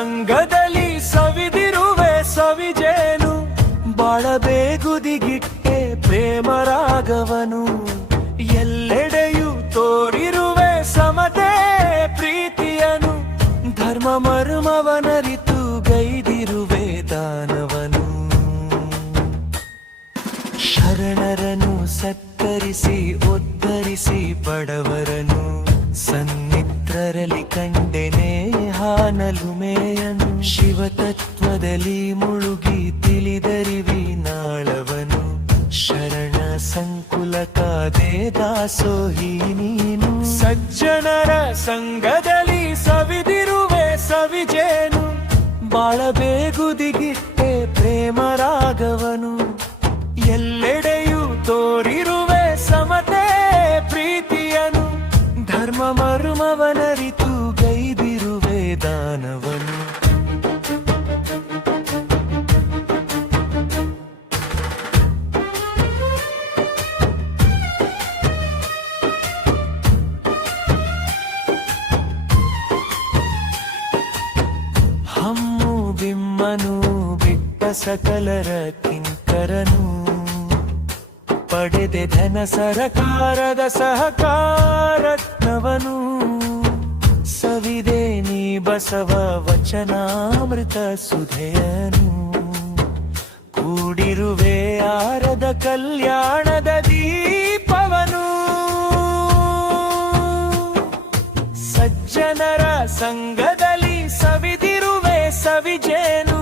ಸಂಗದಲ್ಲಿ ಸವಿದಿರುವೆ ಸವಿಜೇನು ಬಾಳಬೇಗುದಿಗಿಟ್ಟೆ ಪ್ರೇಮ ರಾಗವನು ಎಲ್ಲೆಡೆಯೂ ತೋರಿರುವೆ ಸಮತೆ ಪ್ರೀತಿಯನು ಧರ್ಮ ಮರ್ಮವನರಿತು ಗೈದಿರುವೆ ದಾನವನು ಶರಣರನು ಸತ್ಕರಿಸಿ ಉದ್ಧರಿಸಿ ಬಡವರನು ಸನ್ಮಿತ್ರರಲ್ಲಿ ಕಂಡೆನೆ ಹಾನಲುಮೆಯನು ಶಿವತತ್ವದಲ್ಲಿ ಮುಳುಗಿ ತಿಳಿದರಿವಿ ನಾಳವನು ಶರಣ ಸಂಕುಲ ಕಾದೆ ದಾಸೋಹಿ ನೀನು ಸಜ್ಜನರ ಸಂಘದಲ್ಲಿ ಸವಿದಿರುವೆ ಸವಿಜೇನು ಬಾಳಬೇಗುದಿಗಿಟ್ಟೆ ಪ್ರೇಮ ರಾಗವನು ಎಲ್ಲೆಡೆಯೂ ತೋರಿರುವೆ ಸಮತೆ ಪ್ರೀತಿಯನು ಧರ್ಮ ಮರ್ಮವನರಿತು ಗೈದಿರುವೆ ದಾನವನು ಹಮ್ಮು ಬಿಮ್ಮನು ಬಿಟ್ಟ ಸಕಲರ ಕಿಂಕರನು ಪಡೆದೆ ಧನ ಸರಕಾರದ ಸಹಕಾರತ್ನವನು ಸವಿದೆ ನೀ ಬಸವ ವಚನಾಮೃತ ಸುಧೆಯನು ಕೂಡಿರುವೆ ಆರದ ಕಲ್ಯಾಣದ ದೀಪವನು ಸಜ್ಜನರ ಸಂಘದಲ್ಲಿ ಸವಿದಿರುವೆ ಸವಿಜೇನು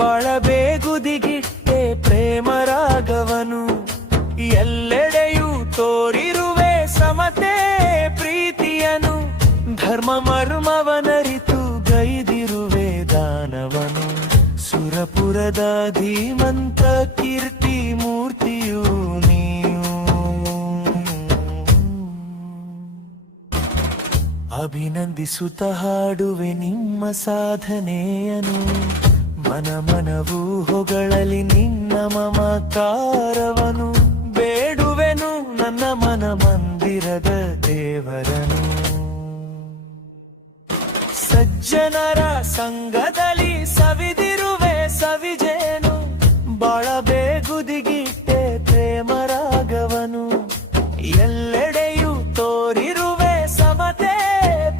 ಬಾಳಬೇಗುದಿಗಿಟ್ಟೆ ಪ್ರೇಮ ರಾಗವನು ಎಲ್ಲೆಡೆಯೂ ತೋರಿರುವೆ ಸಮತೆ ಪ್ರೀತಿಯನು ಧರ್ಮ ಮರ್ಮವನರಿತು ಗೈದಿರುವೆ ದಾನವನು ಸುರಪುರದ ಧೀಮಂತ ಕೀರ್ತಿ ಮೂರ್ತಿಯು ನೀವು ಅಭಿನಂದಿಸುತ್ತ ಹಾಡುವೆ ನಿಮ್ಮ ಸಾಧನೆಯನು ಮನ ಮನವೂ ಹೊಗಳಲಿ ನಿನ್ನ ಮಮಕಾರವನು ಬೇಡುವೆನು ನನ್ನ ಮನ ಮಂದಿರದ ದೇವರನು ಸಜ್ಜನರ ಸಂಘದಲ್ಲಿ ಸವಿದಿರುವೆ ಸವಿಜೇನು ಬಾಳಬೇಗುದಿಗಿಟ್ಟೆ ಪ್ರೇಮ ರಾಗವನು ಎಲ್ಲೆಡೆಯೂ ತೋರಿರುವೆ ಸಮತೆ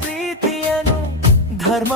ಪ್ರೀತಿಯನು ಧರ್ಮ